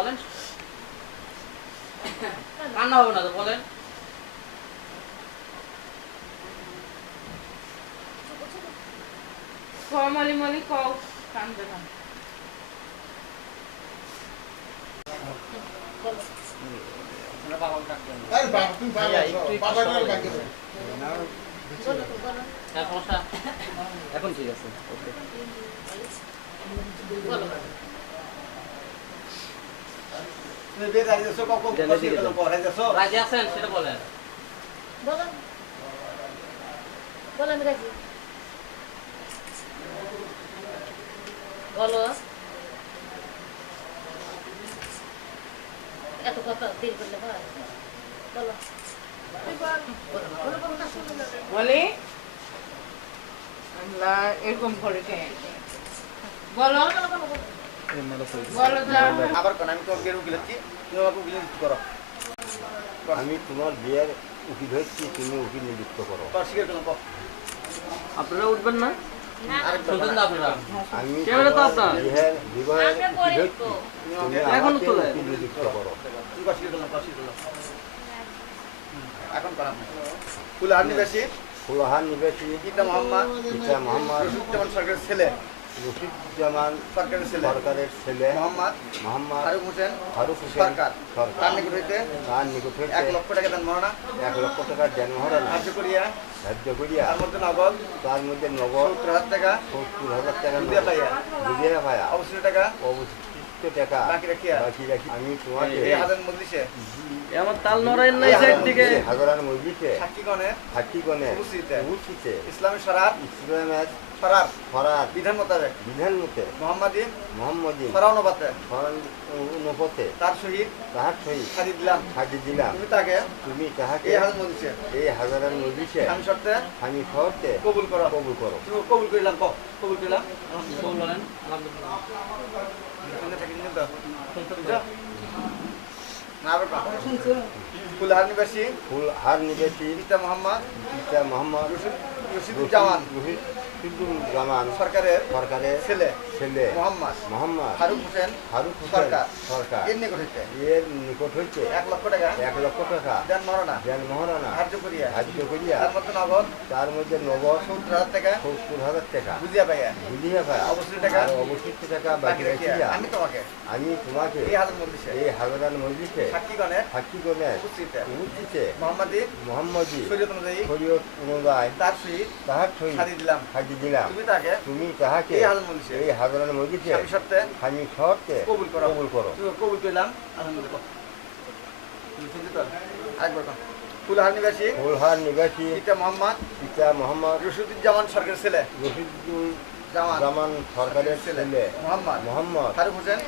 বলেন কান্না হবে না তো বলেন মালি মালি কও কান্দবে না এখন ঠিক আছে রাজি আছেন সেটা বলেন বলেন রাজি বলো এত কথা দেরি করলে হয় বলো বলে আমরা এরকম করে কে বলো বলো আবার কোন আমি তোমার বিয়ের উকিল হচ্ছি তুমি আমাকে উকিল নিযুক্ত করো আমি তোমার বিয়ের উকিল হচ্ছি তুমি উকিল নিযুক্ত করো স্বীকার করলাম আপনারা উঠবেন না শুনছেন না আপনারা আমি ক্যামেরা তো আপনার বিবাহের উকিল হচ্ছি তুমি এখনো আমাকে তোলে উকিল নিযুক্ত করো তুমি স্বীকার করলাম এখন করাম ফুলহার নিবাসী ফুলহার নিবাসী পিতা মোহাম্মদ রশিদুজ্জামান সরকারের ছেলে রশিদুজ্জামান সরকারের ছেলে মোহাম্মদ ফারুক হোসেন সরকার তার নিকট হইতে 1 লক্ষ টাকা দান মহারণা 1 লক্ষ টাকার দেন মহারণা ধার্য করিয়া তার মধ্যে নগদ 70,000 টাকা বুঝিয়া পাইয়া অবশিষ্ট টাকা বাকি রাখিয়া আমি তোমাকে এই হাজার মজলিসে আমার তাল নড়াই নাই সাইড থেকে হাজারান মজলিসে সাক্ষীগণে উপস্থিতে ইসলামের ফরার বিধান মোতাবেক মোহাম্মদী অনুপথে তার সহিত খাদি দিলাম তুমি তাহাকে এই হাজারান মজলিসে আমি শর্তে কবুল করো কবুল করিলাম বলেন ফুলহার নিবাসী পিতা মোহাম্মদ রশিদুজ্জামান সরকারের ছেলে মোহাম্মদ ফারুক হোসেন সরকার এর নিকট হইতে 1 লক্ষ টাকা দেন মহারণা ধার্য করিয়া তার মধ্যে নগদ 70,000 টাকা বুঝিয়া পাইয়া অবশিষ্ট টাকা বাকি রাখিয়া আমি তোমাকে এই হাজারান মজলিসে সাক্ষীগণের উপস্থিতে মোহাম্মদী শরীয়ত অনুযায়ী তাহার সহিত খাদি দিলাম তুমি তাহাকে এই হাজারান মজলিসে আমি শর্তে কবুল করো কবুল করলাম ফুলহার নিবাসী পিতা মোহাম্মদ রশিদুজ্জামান সরকারের ছেলে সরকারের ছেলে মোহাম্মদ ফারুক হোসেন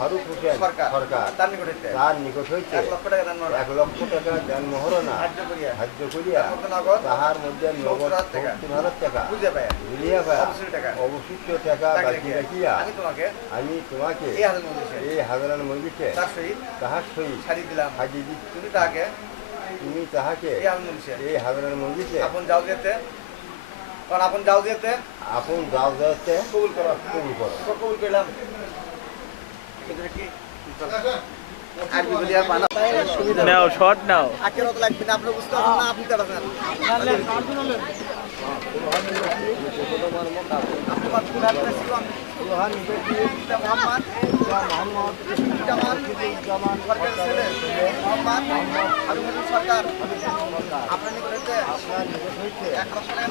সরকার তার নিকট হইতে 1 লক্ষ টাকা দেন মহারণা ধার্য করিয়া তাহার মধ্যে নগদ 70,000 টাকা বুঝিয়া পাইয়া অবশিষ্ট টাকা বাকি রাখিয়া আমি তোমাকে এই হাজারান মজলিসে তাহার সহিত খাদি দিলাম তুমি তাহাকে এই হাজারান মজলিসে আপন যাও যেতে কবুল করলাম নাও শর্ট নাও আজকের মতো লাগবে না আপনি বুঝতে পারছেন না আপনি পারছেন সরকার আপনার নিকট 1 লক্ষ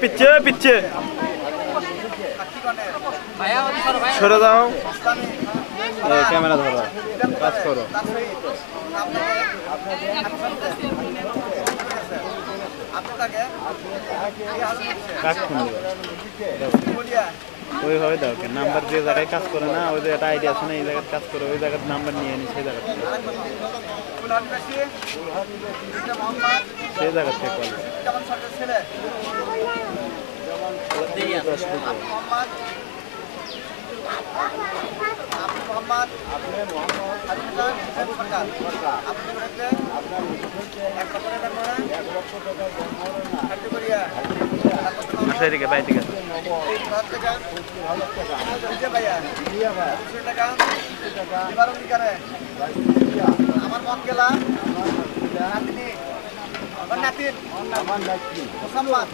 পিচ্ছে পিচ্ছে সরে দাও ক্যামেরা ধরো কাজ করো ওইভাবে দাও নাম্বার যে জায়গায় কাজ করে না ওই জায়গাটা আইডিয়া আছে না এই জায়গায় কাজ করে ওই জায়গার নাম্বার নিয়ে নি সেই জায়গাটা আদিবাসী মোহাম্মদ সেই জায়গা থেকে বল যেমন সরকার ছেলে মোহাম্মদ মোহাম্মদ আপনি মোহাম্মদ সরকার আপনি আপনার এক লক্ষ টাকা খাদ্য করিয়া এদিকে ভাই ঠিক আছে আমার মন গেলা নাতিন মোহাম্মদ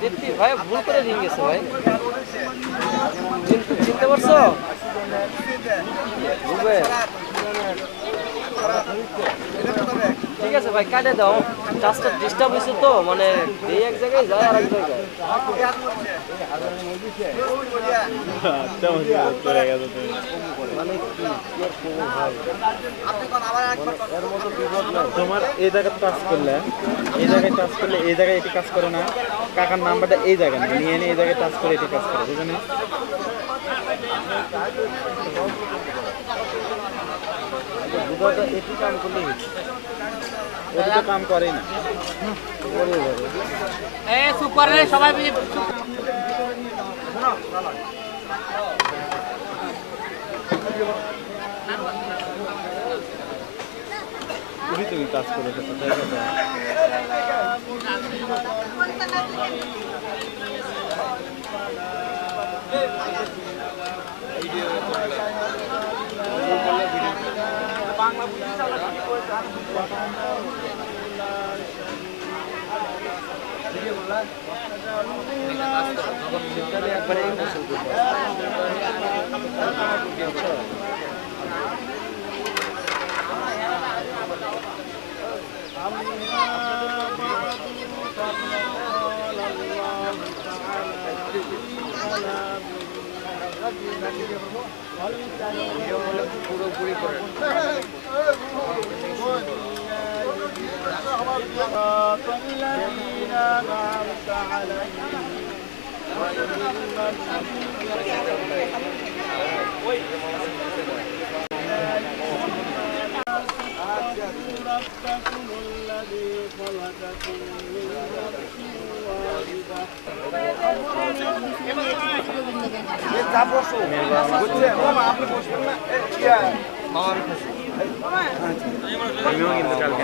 দীপ্তি ভাই ভুল করে দিয়ে গেছে ভাই চিনতে পারছো ঠিক আছে ভাই কাটে দাও চাষটা ডিস্টার্ব হয়েছে তো মানে এই এক জায়গায় যায় আর এক জায়গায় মানে তোমার এই জায়গায় টাচ করলে এই জায়গায় এটি কাজ করে না কাকার নাম্বারটা এই জায়গায় নিয়ে এনে এই জায়গায় টাচ করে এটি কাজ করে বুঝলেন এটি কাম করলে ওটা তো কাম করেই না সুপার সবাই তুমি কাজ করে একবারে পুরোপুরি করে আমিও কিন্তু কালকে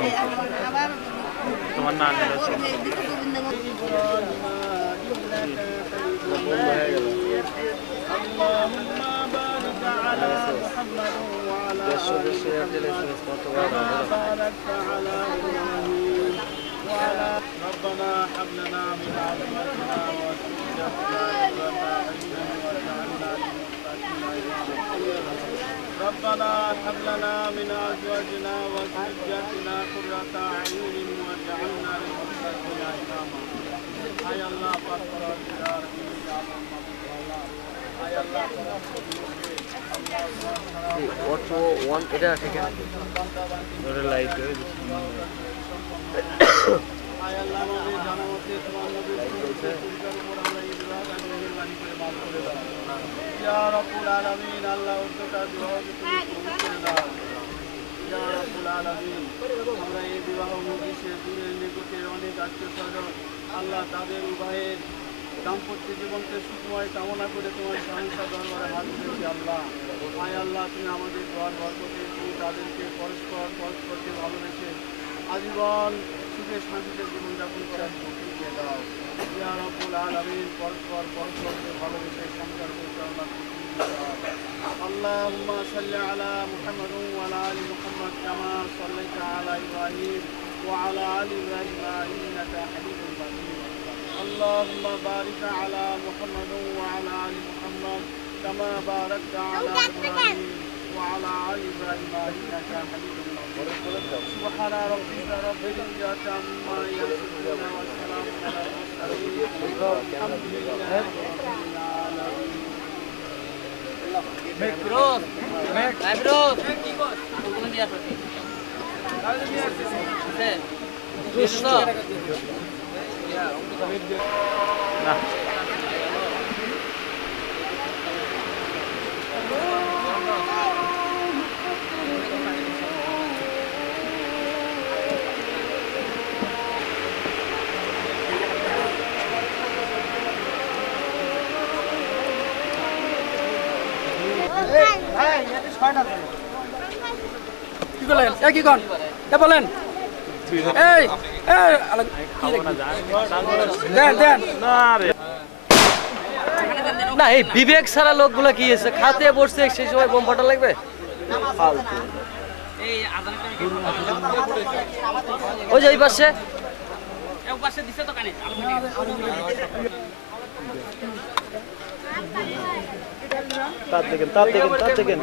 তোমার না ربنا هب لنا من ازواجنا وذرياتنا قرة اعين واجعلنا للمتقين ربنا هب لنا من ازواجنا وذرياتنا قرة اعين واجعلنا للمتقين اماما اي الله فاغفر يا رحيم يا الله اي الله অটো ওয়ান এটা ঠিক আছে ওটা লাইট আয় আল্লাহ আমাদের জানামতে তোমার নবীর পরিবার উপর আমরা এই বিভাগ আমি মেহেরবানি করে মাফ করে দাও ইয়া রাব্বুল আলামিন আল্লাহ উদ্যোগটা দুহাকে তুমি কবুল করে দাও ইয়া রাব্বুল আলামিন আমরা এই বিবাহ মজলিসে দূরের নিকটের অনেক আত্মীয়স্বজন আল্লাহ তাদের উভয়ের দাম্পত্য জীবনকে সুখময় কামনা করে তোমার সহিংসা দরবারে হাত দিয়েছি আল্লাহ আয় আল্লাহ তুমি আমাদের দোয়ার বরকতে তুমি তাদেরকে পরস্পরকে ভালোবেসে আজীবন সুখে শান্তিতে জীবনযাপন করার সুযোগ দিয়ে দাও ইয়া রাব্বুল আলামিন পরস্পরকে ভালোবেসে সংসার করতে আল্লাহ اللهم صل على محمد وعلى ال محمد كما صليت على ابراهيم وعلى ال ابراهيم انك حميد مجيد اللهم بارك على محمد وعلى ال محمد كما باركت على ابراهيم وعلى ال ابراهيم انك حميد مجيد سبحان ربك رب العزه عما يصفون وسلام على المرسلين الحمد لله رب العالمين Bros, bye bros. Kung dia seperti. Bisa. না কি বলেন কি কন বলেন এই দেন দেন না এই বিবেক ছাড়া লোকগুলো কি আছে খাতে বসছে সেই সময় বোম ফাটা লাগবে ওই যে এই পাশে তার দেখেন তার দেখেন তার দেখেন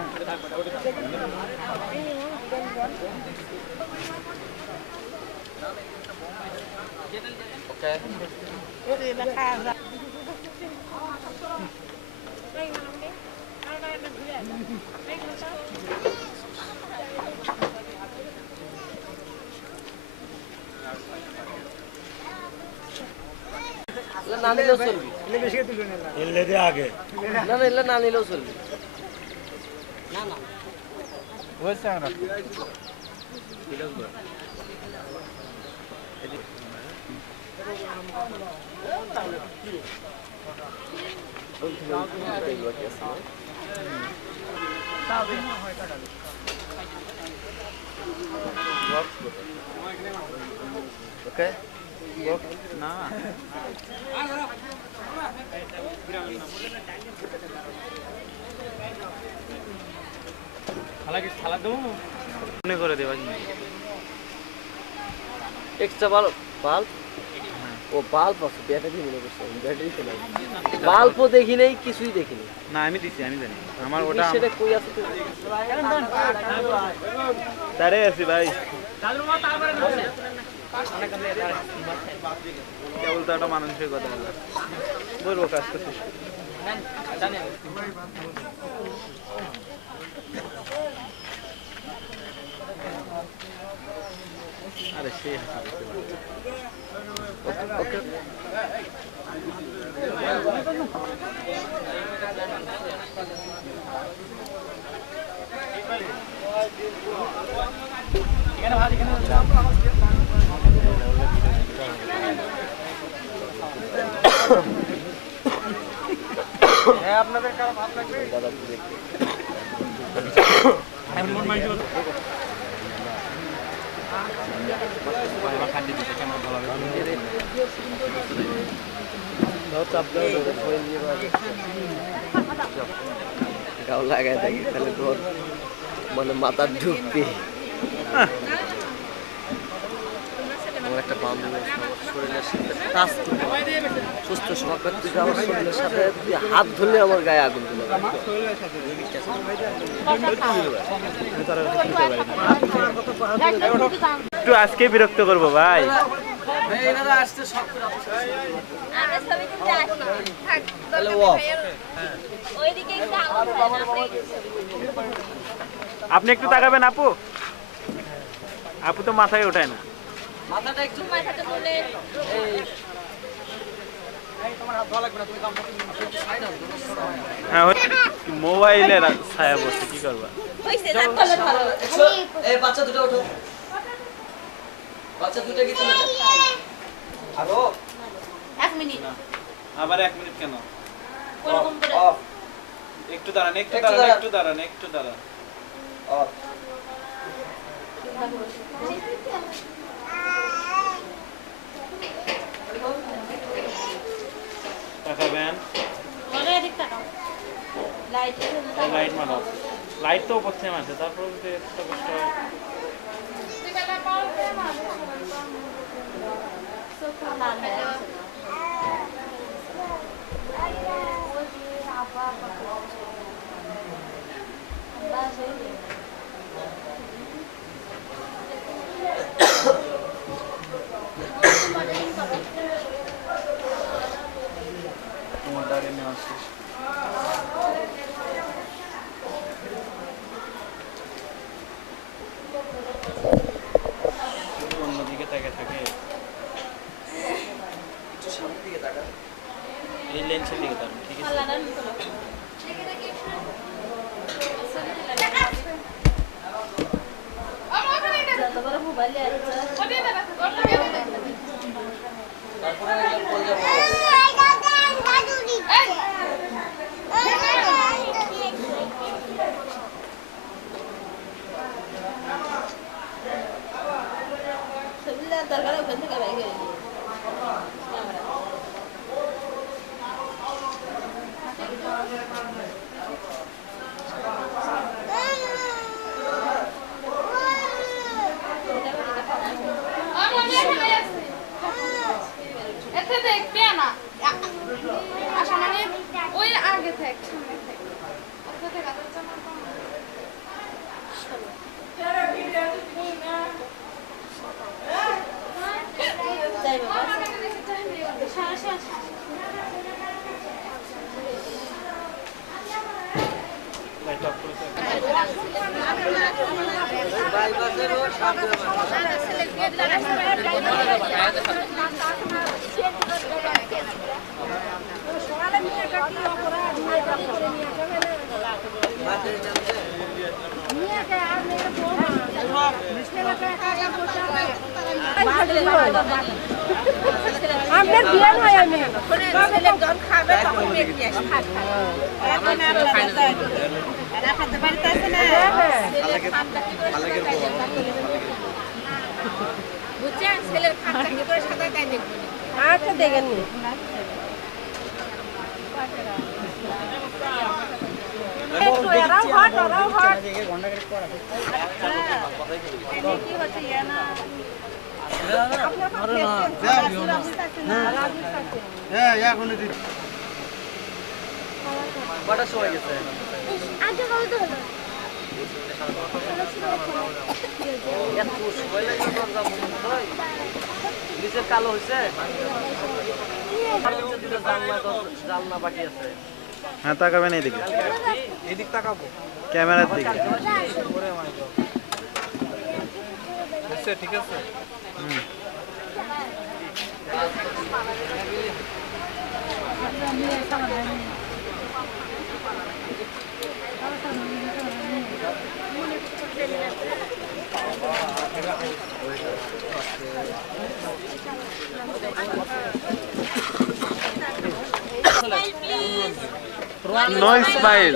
না নিলেও চলবি আগে না না এলে না নিলেও চলবি ওকে না মনে করে দেবা এক্সট্রা বাল্ব ও বাল্ব আছে ব্যাটারি মনে করছে ব্যাটারি তো নাই বাল্বও দেখি নেই কিছুই দেখি নেই না আমি দিছি আমি জানি আমার ওটা সেটা কই আছে দাঁড়ে আছি ভাই কেবল তো একটা মানুষের কথা বলবো কাজ করতে আরে সে ওকে আপনাদের কারো ভালো লাগবে গাও লাগায় দেখি তাহলে তোর মানে মাথার ঢুকবে আমার একটা বান্ধব শরীরের সাথে টাচ করতে সুস্থ সমাজের তুই আমার শরীরের সাথে হাত ধরলে আমার গায়ে আগুন দিল একটু আজকে বিরক্ত করবো ভাই আপনি একটু তাকাবেন আপু আপু তো মাথায় ওঠায় না মাথাটা একটু হ্যাঁ মোবাইলের ছায়া বসে কি করবা এই বাচ্চা দুটো ওঠো বাচ্চা দুটো কি চলে যায় আরো 1 মিনিট আবার 1 মিনিট কেন ওরকম করে অফ একটু দাঁড়ান একটু দাঁড়ান অফ তাকাবেন মনে এদিক তাকাও লাইট লাইট মারো লাইট তো উপর থেকে আছে তারপর যদি এত কষ্ট হয় তোমার দাঁড়িয়ে নেওয়া শেষ অন্যদিকে তাকে থাকে এই লেন্সের দিকে তাকান ঠিক আছে আমাদের বিয়ে হয় আমি ছেলের জন খাবে তখন মেয়ে নিয়ে আসি এখন আমরা রাখাতে বাড়িতে আছে না বুঝছেন ছেলের খাতা কি করে সাদা তাই দেখবেন আচ্ছা দেখেন নি কটার সময় গেছে এত সময় লাগে নিচের কালো হয়েছে জানলা বাকি আছে হ্যাঁ তাকাবেন এইদিকে এদিক তাকাবো ক্যামেরার দিকে ঠিক আছে নো স্মাইল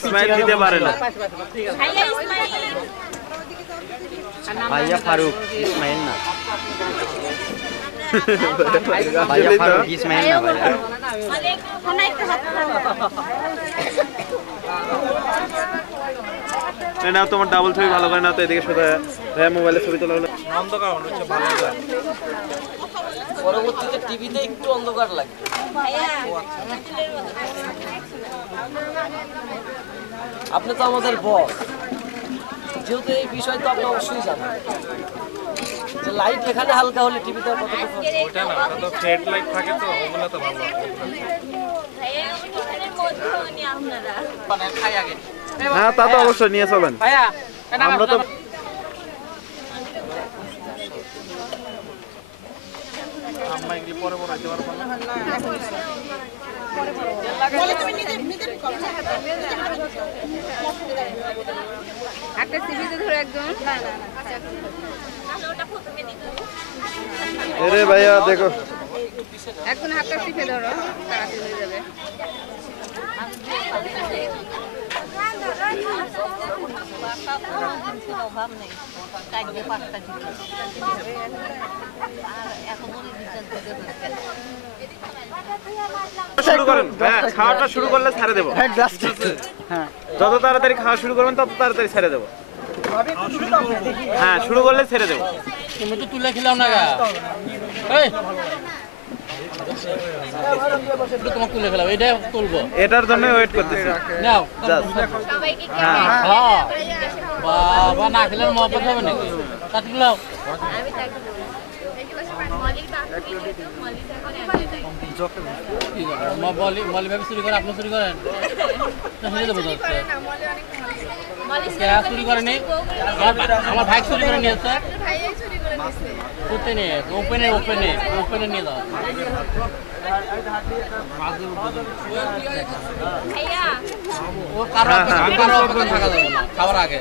স্মাইল দিতে পারে না ভাইয়া ফারুক ইসমাইল না ভাইয়া ফারুক ইসমাইল না ভাইয়া নাও তোমার ডাবল ছবি ভালো করে নাও তো এদিকে সোজা ভাইয়া মোবাইলে ছবি তোলা হলো অন্ধকার মনে হচ্ছে ভালো লাগে পরবর্তীতে টিভিতে একটু অন্ধকার লাগে আপনি তো আমাদের বস যেহেতু এই বিষয় তো আপনি অবশ্যই জানেন যে লাইট এখানে হালকা হলে টিভিতে ওটা না ওটা তো ফেড লাইট থাকে তো ওগুলো তো ভালো খাই আগে হ্যাঁ তা তো অবশ্যই নিয়ে চলেন আমরা তো আম্মা এগুলি পরে বড় হইতে পারবো না একটা সিভিতে ধরে একদম আরে ভাইয়া দেখো একজন হাতটা শিখে ধরো তাড়াতাড়ি হয়ে যাবে শুরু করেন হ্যাঁ খাওয়াটা শুরু করলে ছেড়ে দেবো হ্যাঁ যত তাড়াতাড়ি খাওয়া শুরু করবেন তত তাড়াতাড়ি ছেড়ে দেবো হ্যাঁ শুরু করলে ছেড়ে দেবো তুমি তো তুলে খেলাম না গা এই তোমাকে তুলে খেলাম এটা তুলবো এটার জন্য ওয়েট করতেছি নাও হ্যাঁ বাবা না খেলে মহব্বত হবে নাকি কাটি খেলাও মলি ভাবে চুরি করে আপনি চুরি করেন চুরি করেনি আমার ভাই চুরি করে নিয়েছে করতে নিয়ে ওপেনে ওপেনে ওপেনে নিয়ে যাও ও কারো অপেক্ষা থাকা যাবে না খাওয়ার আগে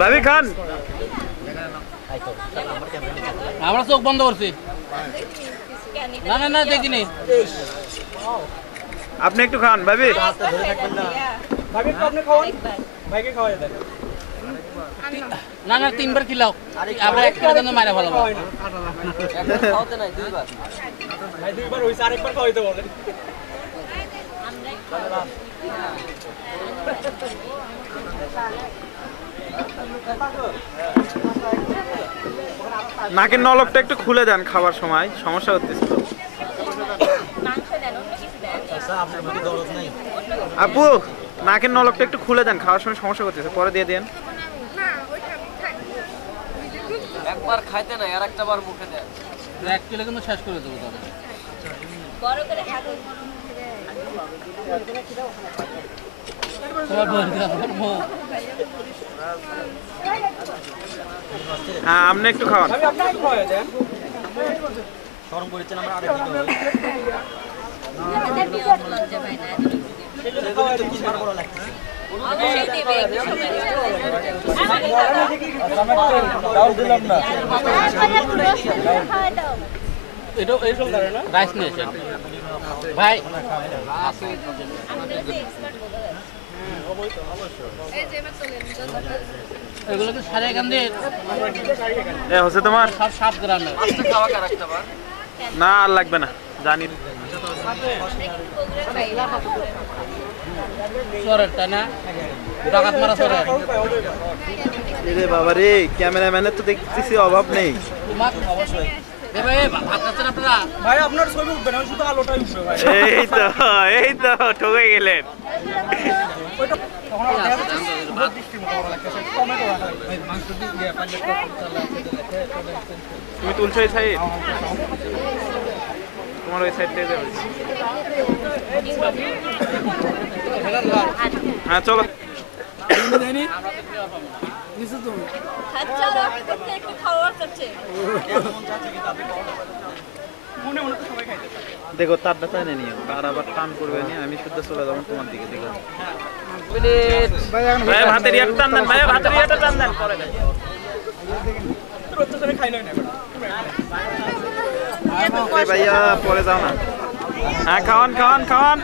ভাবি খান আমরা চোখ বন্ধ করছি না না না দেখিনি আপনি একটু খান ভাবি না না তিনবার খিলাও আমরা এক কিলো জন্য মারা ভালো খাওয়াতে নাই দুইবার নাকের নলকটা একটু খুলে দেন খাবার সময় সমস্যা হতেছিল আপু নাকের নলকটা একটু খুলে দেন খাওয়ার সময় সমস্যা করতেছে পরে দিয়ে দেন একবার খাইতে নাই আর একটা বার মুখে দেন এক কিলো কিন্তু শেষ করে দেবো তবে বড় করে হ্যাঁ আপনি একটু খাওয়ান। রাইস নিয়েছেন ভাই এগুলো কি সাড়ে এখান দিয়ে হচ্ছে তোমার সব 7 গ্রামের না আর লাগবে না জানি সরের তাই না ডাকাত মারা সরের রে বাবা রে ক্যামেরাম্যানের তো দেখতেছি অভাব নেই। ভাই আপনার ছবি উঠবে না শুধু আলোটাই উঠবে ভাই। এই তো ঠকে গেলেন। তুমি তুলছো এই সাইড, তোমার ওই সাইড থেকে যাবে। হ্যাঁ চলো দেখো তারটা চাই নিয়ে তার আবার টান করবে নি, আমি শুদ্ধ চলে যাবো তোমার দিকে। দেখো ভাই ভাতের ইয়াটা টান দেন, ভাই ভাতের ইয়াটা টান দেন। ভাইয়া পরে যাও না। হ্যাঁ খাওয়ান খাওয়ান খাওয়ান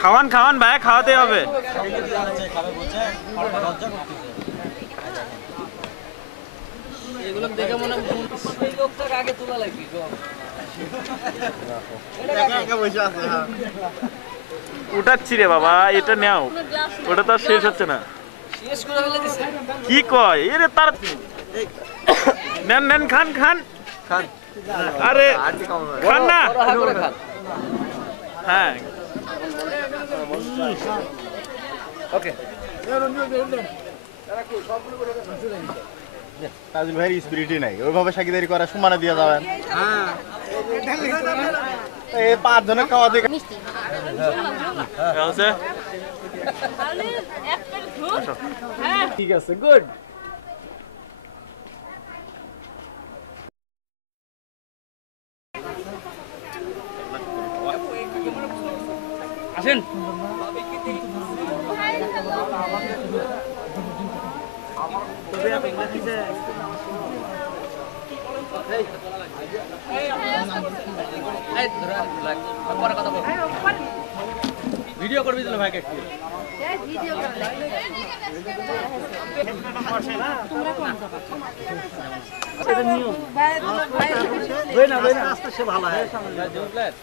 খাওয়ান খাওয়ান ভাই, খাওয়াতে হবে। এগুলো দেখে মনে এই লোকটাকে আগে তোলা লাগবে উঠাচ্ছি রে বাবা, এটা নেও, ওটা তো আর শেষ হচ্ছে না। শেষ করে ফেলে দিছে। কি কয় এরে তার নেন নেন খান খান খান আরে খান না বড় হা করে খান। হ্যাঁ ওকে তাজুল ভাইয়ের স্পিরিটই নাই, ওইভাবে সাকিদারি করা সমানে দিয়ে যাবেন। হ্যাঁ এই 5 জনের খাওয়া দেখে মিষ্টি আছে ঠিক আছে গুড। আসেন ভিডিও করবি তাহলে ভাইকে একটু।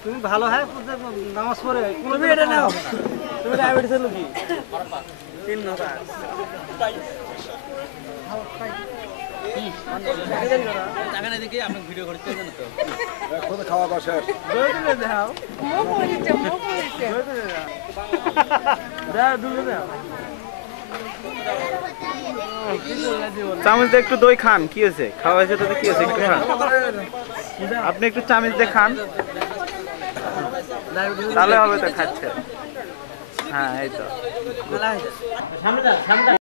তুমি ভালো হয় নামাজ পড়ে তুমি এটা নাও, তুমি ডায়াবেটিস এর লোকি 3 নম্বর ভিডিও করতে তো খাওয়া দাওয়া শেষ। চামচ দিয়ে একটু দই খান, কি হয়েছে? খাওয়া হয়েছে তো কি হয়েছে? একটু খান, আপনি একটু চামচ দিয়ে খান, তাহলে হবে তো। খাচ্ছে হ্যাঁ এই তো।